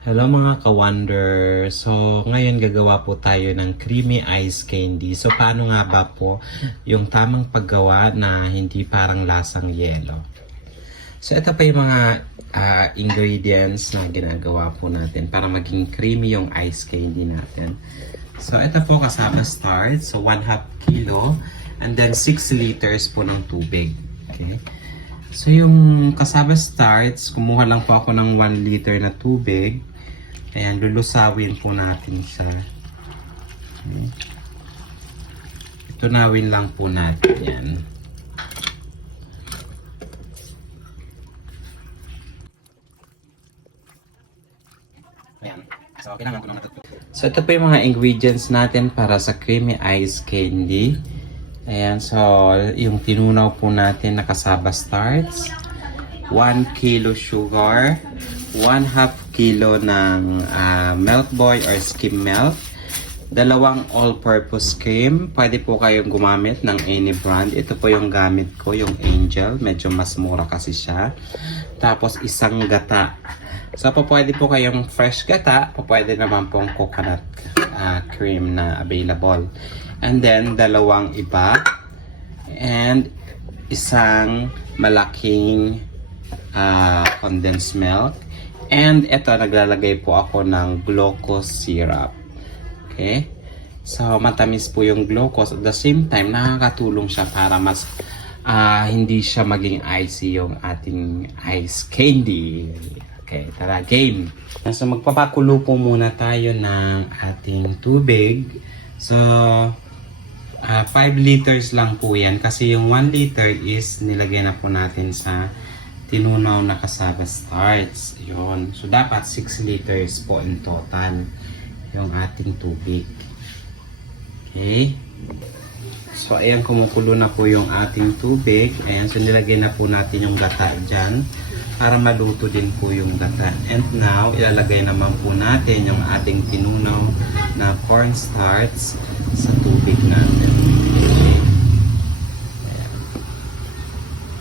Hello mga ka-wonder! So, ngayon gagawa po tayo ng creamy ice candy. So, paano nga ba po yung tamang paggawa na hindi parang lasang yelo? So, ito pa yung mga ingredients na ginagawa po natin para maging creamy yung ice candy natin. So, ito po kasama starch. So, 1/2 kilo and then 6 liters po ng tubig. Okay? So, yung kasama starch, kumuha lang po ako ng 1 liter na tubig. Ayan, lulusawin po natin siya. Okay. Tunawin lang po natin yan. Ayan. So, kailangan ko na matutunan. So, ito po yung mga ingredients natin para sa creamy ice candy. Ayan, so, yung tinunaw po natin na kasaba starch. 1 kilo sugar, 1/2 kilo ng milk boy or skim milk, 2 all-purpose cream. Pwede po kayong gumamit ng any brand. Ito po yung gamit ko, yung Angel. Medyo mas mura kasi siya. Tapos isang gata. So pwede po kayong fresh gata, pwede naman pong coconut cream na available. And then 2 iba. And isang malaking condensed milk. And ito, naglalagay po ako ng glucose syrup. Okay? So, matamis po yung glucose. At the same time, nakakatulong siya para mas hindi siya maging icy yung ating ice candy. Okay, tara, game! So, magpapakulo po muna tayo ng ating tubig. So, 5 liters lang po yan. Kasi yung 1 liter is nilagay na po natin sa tinunaw na kasaba starch. Yun. So, dapat 6 liters po in total yung ating tubig. Okay? So, ayan, kumukulo na po yung ating tubig. Ayan, so nilagay na po natin yung gata dyan para maluto din po yung gata. And now, ilalagay naman po natin yung ating tinunaw na cornstarch sa tubig natin. Okay?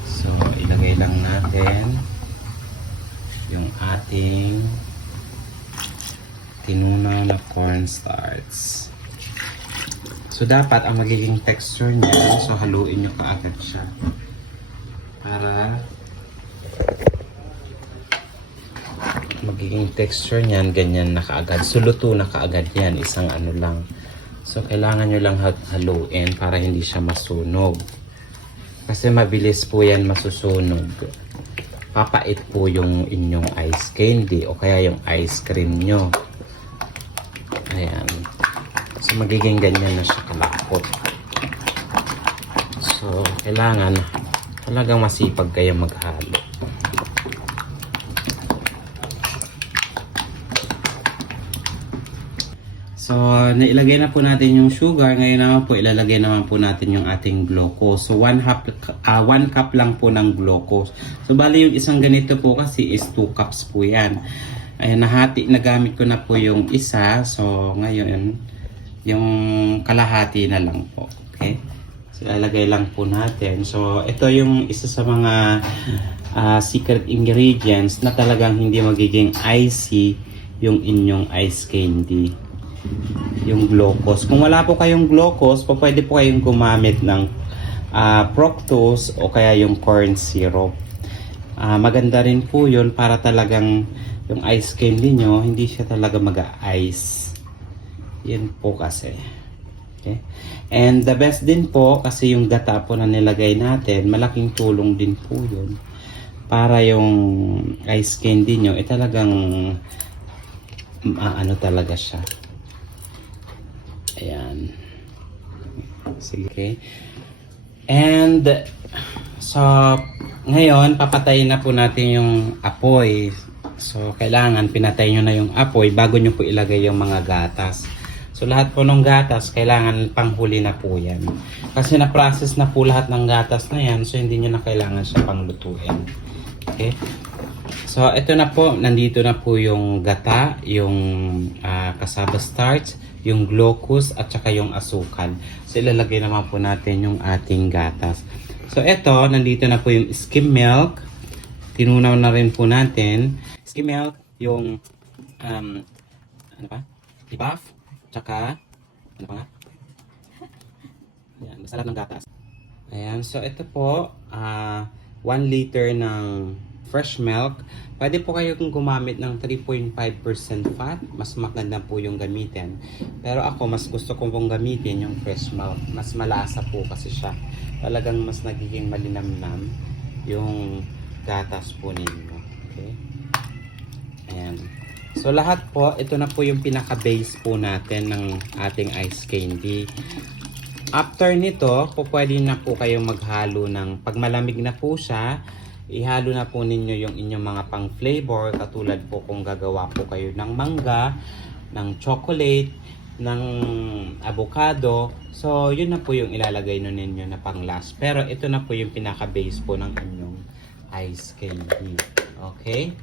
So, ilagay lang natin yung ating tinunaw na cornstarch. So, dapat ang magiging texture niya, so haluin nyo kaagad siya para magiging texture niyan, ganyan na kaagad. So, luto na kaagad yan, isang ano lang. So, kailangan nyo lang haluin para hindi siya masunog. Kasi mabilis po yan masusunog. Papait po yung inyong ice candy o kaya yung ice cream nyo. Ayan. So, magiging ganyan na siya kalapot. So, kailangan talagang masipag kayo maghalo. So, nailagay na po natin yung sugar. Ngayon naman po, ilalagay naman po natin yung ating glucose. So, 1 cup lang po ng glucose. So, bali yung isang ganito po kasi is 2 cups po yan. Ayan, nahati, nagamit ko na po yung isa. So, ngayon, yung kalahati na lang po. Okay? So, ilalagay lang po natin. So, ito yung isa sa mga secret ingredients na talagang hindi magiging icy yung inyong ice candy. Yung glucose. Kung wala po kayong glucose, pwede po kayong gumamit ng fructose o kaya yung corn syrup. Maganda rin po yun para talagang yung ice candy nyo, hindi siya talaga mag-ice. Yan po kasi. Okay? And the best din po, kasi yung gata po na nilagay natin, malaking tulong din po yun para yung ice candy nyo, talagang ano talaga siya. Ayan. Sige. Okay. And so, ngayon, papatayin na po natin yung apoy. So, kailangan pinatay nyo na yung apoy bago nyo po ilagay yung mga gatas. So, lahat po ng gatas, kailangan panghuli na po yan. Kasi na-process na po lahat ng gatas na yan, so hindi nyo na kailangan siya panglutuin. Okay? So, ito na po, nandito na po yung gata, yung cassava starch, yung glucose, at saka yung asukal. So, ilalagay naman po natin yung ating gatas. So, ito, nandito na po yung skim milk. Tinunaw na rin po natin. Skim milk, yung ano pa? I-buff. Tsaka, ano pa nga? Ayan, basta lahat ng gatas. Ayan, so ito po, 1 liter ng fresh milk. Pwede po kayong gumamit ng 3.5% fat. Mas maganda po yung gamitin. Pero ako, mas gusto kong pong gamitin yung fresh milk. Mas malasa po kasi siya. Talagang mas nagiging malinamnam yung gatas po ninyo. Okay? Ayan. So lahat po, ito na po yung pinaka-base po natin ng ating ice candy. After nito, po pwede na po kayong maghalo ng, pag malamig na po siya, ihalo na po ninyo yung inyong mga pang flavor, katulad po kung gagawa po kayo ng mangga, ng chocolate, ng avocado. So, yun na po yung ilalagay nun ninyo na pang last. Pero ito na po yung pinaka-base po ng inyong ice candy. Okay?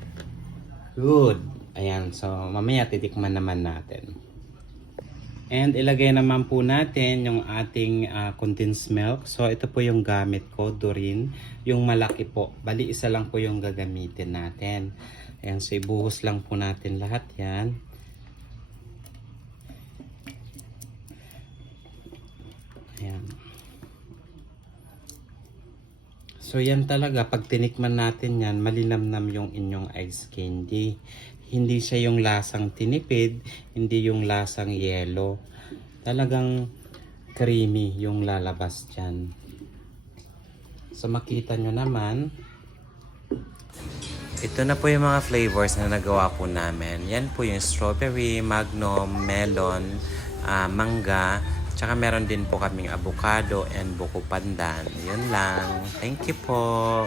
Good. Ayan, so mamaya titikman naman natin. And ilagay naman po natin yung ating condensed milk. So ito po yung gamit ko, Durin. Yung malaki po. Bali isa lang po yung gagamitin natin. Ayan, so ibuhos lang po natin lahat yan. Ayan. So yan talaga, pag tinikman natin yan, malinamnam yung inyong ice candy. Hindi siya yung lasang tinipid, hindi yung lasang yelo. Talagang creamy yung lalabas dyan. So makita nyo naman, ito na po yung mga flavors na nagawa po namin. Yan po yung strawberry, magnum, melon, mangga, tsaka meron din po kaming avocado and buko pandan. Yun lang. Thank you po.